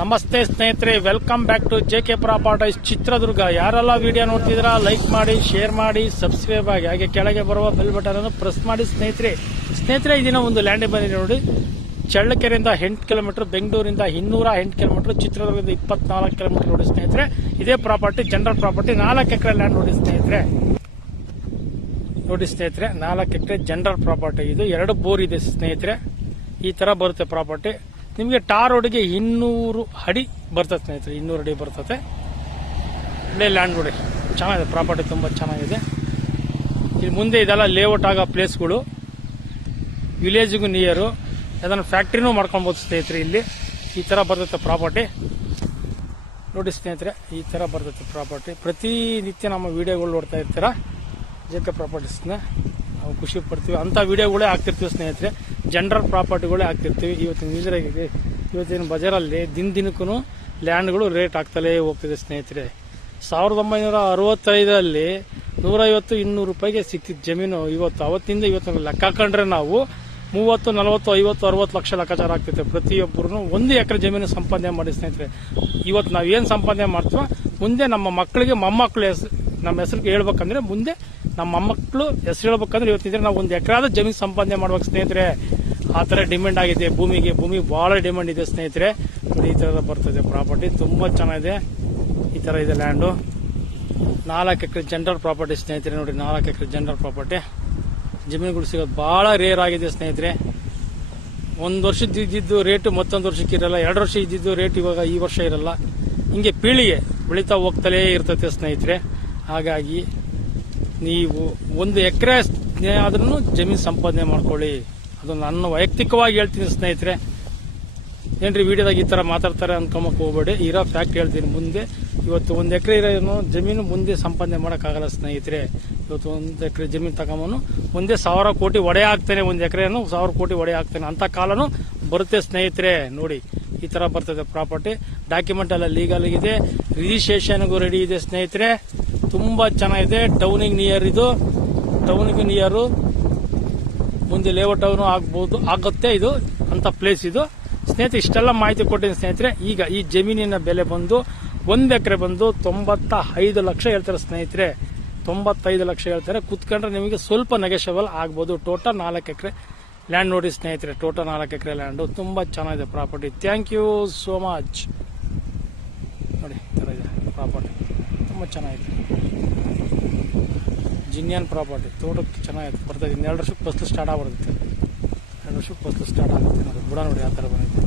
ನಮಸ್ತೆ ಸ್ನೇಹಿತರೆ, welcome back to JK properties Chitradurga. ಯಾರೆಲ್ಲ ವಿಡಿಯೋ ನೋಡ್ತಿದ್ದೀರಾ ಲೈಕ್ ಮಾಡಿ, ಶೇರ್ ಮಾಡಿ, ಸಬ್ಸ್ಕ್ರೈಬ್ ಆಗಿ, ಹಾಗೆ ಕೆಳಗೆ ಬರುವ ಬೆಲ್ ಬಟನ್ ಅನ್ನು ಪ್ರೆಸ್ ಮಾಡಿ. ಸ್ನೇಹಿತರೆ ಇದನ್ನ ಒಂದು ಲ್ಯಾಂಡ್ ಬಂದಿದೆ ನೋಡಿ. ಚಳ್ಳಕೆರೆಯಿಂದ 8 ಕಿಲೋಮೀಟರ್, ಬೆಂಗಳೂರಿಂದ 208 ಕಿಲೋಮೀಟರ್, ಚಿತ್ರದುರ್ಗದಿಂದ 24 ಕಿಲೋಮೀಟರ್ ನೋಡಿ ಸ್ನೇಹಿತರೆ. ಇದೇ ಪ್ರಾಪರ್ಟಿ ಜನರಲ್ ಪ್ರಾಪರ್ಟಿ, 4 ಎಕರೆ ಲ್ಯಾಂಡ್ ನೋಡಿ ಸ್ನೇಹಿತರೆ. 4 ಎಕರೆ ಜನರಲ್ ಪ್ರಾಪರ್ಟಿ. ಇದು 2 ಬೋರ್ ಇದೆ ಸ್ನೇಹಿತರೆ. ಈ ತರ ಬರುತ್ತೆ ಪ್ರಾಪರ್ಟಿ. ನಿಮಗೆ ಟಾರ್ ರೋಡ್ಗೆ 200 ಅಡಿ ಬರ್ತದೆ ಸ್ನೇಹಿತರೆ, 200 ಅಡಿ ಬರ್ತದೆ. ಇಲ್ಲೇ ಲ್ಯಾಂಡ್ ನೋಡಿ, ಚೆನ್ನಾಗಿದೆ ಪ್ರಾಪರ್ಟಿ, ತುಂಬಾ ಚೆನ್ನಾಗಿದೆ. ಇಲ್ಲಿ ಮುಂದೆ ಇದೆಲ್ಲ ಲೇಔಟ್ ಆಗೋ ಪ್ಲೇಸ್ಗಳು, ವಿಲೇಜ್ಗೂ ನಿಯರು, ಅದನ್ನ ಫ್ಯಾಕ್ಟ್ರಿನೂ ಮಾಡ್ಕೊಬಹುದು ಸ್ನೇಹಿತರೆ. ಇಲ್ಲಿ ಈ ತರ ಬರ್ತದೆ ಪ್ರಾಪರ್ಟಿ ನೋಡಿ ಸ್ನೇಹಿತರೆ. ಈ ತರ ಬರ್ತದೆ ಪ್ರಾಪರ್ಟಿ. ಪ್ರತಿನಿತ್ಯ ನಮ್ಮ ವಿಡಿಯೋಗಳು ನೋಡ್ತಾ ಇರ್ತೀರಾ ಜೆಕೆ ಪ್ರಾಪರ್ಟೀಸ್ನ. ನಾವು ಖುಷಿ ಪಡ್ತೀವಿ, ಅಂತ ವಿಡಿಯೋಗಳೇ ಆಗ್ತಿರ್ತೀವಿ ಸ್ನೇಹಿತರೆ. ಜನರಲ್ ಪ್ರಾಪರ್ಟಿಗಳೇ ಆಗ್ತಿರ್ತೀವಿ. ಇವತ್ತಿನ ಬಜಾರಲ್ಲಿ ದಿನಕ್ಕೂ ಲ್ಯಾಂಡ್ಗಳು ರೇಟ್ ಆಗ್ತಲೇ ಹೋಗ್ತಿದೆ ಸ್ನೇಹಿತರೆ. 1965ರಲ್ಲಿ 150-200 ರೂಪಾಯಿಗೆ ಸಿಕ್ತಿತ್ತು ಜಮೀನು. ಅವತ್ತಿಂದ ಇವತ್ತು ಲೆಕ್ಕ ಹಾಕೊಂಡ್ರೆ ನಾವು 30, 40, 50, 60 ಲಕ್ಷ ಲೆಕ್ಕಾಚಾರ ಆಗ್ತೈತೆ. ಪ್ರತಿಯೊಬ್ಬರು 1 ಎಕರೆ ಜಮೀನು ಸಂಪಾದನೆ ಮಾಡಿ ಸ್ನೇಹಿತರೆ. ಇವತ್ತು ನಾವು ಏನ್ ಸಂಪಾದನೆ ಮಾಡ್ತೀವೋ ಮುಂದೆ ನಮ್ಮ ಮಕ್ಕಳಿಗೆ ಮೊಮ್ಮಕ್ಕಳು ನಮ್ಮ ಹೆಸರಿಗೆ ಹೇಳ್ಬೇಕಂದ್ರೆ, ಮುಂದೆ ನಮ್ಮ ಮೊಮ್ಮಕ್ಕಳು ಹೆಸರು ಹೇಳ್ಬೇಕಂದ್ರೆ ಇವತ್ತಿದ್ರೆ ನಾವು 1 ಎಕರೆ ಆದ ಜಮೀನು ಸಂಪಾದನೆ ಮಾಡ್ಬೇಕು ಸ್ನೇಹಿತರೆ. ಆ ತರ ಡಿಮ್ಯಾಂಡ್ ಆಗಿದೆ ಭೂಮಿ ಬಹಳ ಡಿಮ್ಯಾಂಡ್ ಇದೆ ಸ್ನೇಹಿತರೆ. ನೋಡಿ ಈ ತರ ಬರ್ತದೆ ಪ್ರಾಪರ್ಟಿ, ತುಂಬಾ ಚೆನ್ನಾಗಿದೆ. ಈ ತರ ಇದೆ ಲ್ಯಾಂಡು. 4 ಎಕರೆ ಜನರಲ್ ಪ್ರಾಪರ್ಟಿ ಸ್ನೇಹಿತರೆ. ನೋಡಿ 4 ಎಕರೆ ಜನರಲ್ ಪ್ರಾಪರ್ಟಿ. ಜಮೀನುಗಳು ಸಿಗೋದು ಬಹಳ ರೇರ್ ಆಗಿದೆ ಸ್ನೇಹಿತರೆ. 1 ವರ್ಷದ ಇದ್ದಿದ್ದು ರೇಟ್ ಮತ್ತೊಂದು ವರ್ಷಕ್ಕೆ ಇರಲ್ಲ, 2 ವರ್ಷ ಇದ್ದಿದ್ದು ರೇಟ್ ಇವಾಗ ಈ ವರ್ಷ ಇರಲ್ಲ. ಹಿಂಗೆ ಪೀಳಿಗೆ ಬೆಳೀತಾ ಹೋಗ್ತಲೇ ಇರ್ತೈತೆ ಸ್ನೇಹಿತರೆ. ಹಾಗಾಗಿ ನೀವು 1 ಎಕರೆ ಆದ್ರೂ ಜಮೀನು ಸಂಪಾದನೆ ಮಾಡ್ಕೊಳ್ಳಿ. ಅದು ನನ್ನ ವೈಯಕ್ತಿಕವಾಗಿ ಹೇಳ್ತೀನಿ ಸ್ನೇಹಿತರೆ. ಏನ್ರಿ ವಿಡಿಯೋದಾಗ ಈ ತರ ಮಾತಾಡ್ತಾರೆ ಅನ್ಕೊಂಬಕ್ ಹೋಗ್ಬೇಡಿ. ಇರೋ ಫ್ಯಾಕ್ಟ್ ಹೇಳ್ತೀನಿ. ಮುಂದೆ ಇವತ್ತು 1 ಎಕರೆ ಇರೋ ಜಮೀನು ಮುಂದೆ ಸಂಪಾದನೆ ಮಾಡಕ್ಕಾಗಲ್ಲ ಸ್ನೇಹಿತರೆ. ಇವತ್ತು 1 ಎಕರೆ ಜಮೀನು ತಗೊಂಬನು ಮುಂದೆ 1000 ಕೋಟಿ ಒಡೆ ಆಗ್ತಾನೆ. 1 ಎಕರೆನು 1000 ಕೋಟಿ ಒಡೆ ಆಗ್ತಾನೆ ಅಂತ ಕಾಲನು ಬರುತ್ತೆ ಸ್ನೇಹಿತರೆ. ನೋಡಿ ಈ ತರ ಬರ್ತದೆ ಪ್ರಾಪರ್ಟಿ. ಡಾಕ್ಯುಮೆಂಟ್ ಎಲ್ಲ ಲೀಗಲ್ ಇದೆ, ರಿಜಿಸ್ಟ್ರೇಷನ್ಗೂ ರೆಡಿ ಇದೆ ಸ್ನೇಹಿತರೆ. ತುಂಬಾ ಚೆನ್ನಾಗಿದೆ. ಟೌನಿಗೆ ನಿಯರ್, ಇದು ಟೌನಿಗೆ ನಿಯರ್, ಮುಂದೆ ಲೇಔಟ್ ಟೌನ್ ಆಗುತ್ತೆ. ಇದು ಅಂತ ಪ್ಲೇಸ್ ಇದು ಸ್ನೇಹಿತರೆ. ಇಷ್ಟೆಲ್ಲ ಮಾಹಿತಿ ಕೊಟ್ಟಿದ್ದೀನಿ ಸ್ನೇಹಿತರೆ. ಈಗ ಈ ಜಮೀನಿನ ಬೆಲೆ ಬಂದು 1 ಎಕರೆ ಬಂದು 95 ಲಕ್ಷ ಹೇಳ್ತಾರೆ ಸ್ನೇಹಿತರೆ. 95 ಲಕ್ಷ ಹೇಳ್ತಾರೆ. ಕುತ್ಕೊಂಡ್ರೆ ನಿಮಗೆ ಸ್ವಲ್ಪ ನೆಗೆಷಬಲ್ ಆಗ್ಬೋದು. ಟೋಟಲ್ 4 ಎಕರೆ ಲ್ಯಾಂಡ್ ನೋಡಿ ಸ್ನೇಹಿತರೆ. ಟೋಟಲ್ 4 ಎಕರೆ ಲ್ಯಾಂಡ್ ತುಂಬಾ ಚೆನ್ನಾಗಿದೆ property. Thank you so much. ನೋಡಿ ಈ ತರ ಇದೆ ಪ್ರಾಪರ್ಟಿ, ತುಂಬಾ ಚೆನ್ನಾಗಿದೆ. ಜಿನ್ಯಾನ್ ಪ್ರಾಪರ್ಟಿ, ತೋಟಕ್ಕೆ ಚೆನ್ನಾಗಿದೆ ಬರ್ತದೆ. 2 ವರ್ಷಕ್ಕೆ ಫಸಲು ಸ್ಟಾರ್ಟ್ ಆಗ್ಬಿಡುತ್ತೆ. 2 ವರ್ಷಕ್ಕೆ ಫಸಲು ಸ್ಟಾರ್ಟ್ ಆಗುತ್ತೆ ನೋಡಿ. ಬುಡ ನೋಡಿ ಯಾವ ತರ ಬಂದಿದೆ.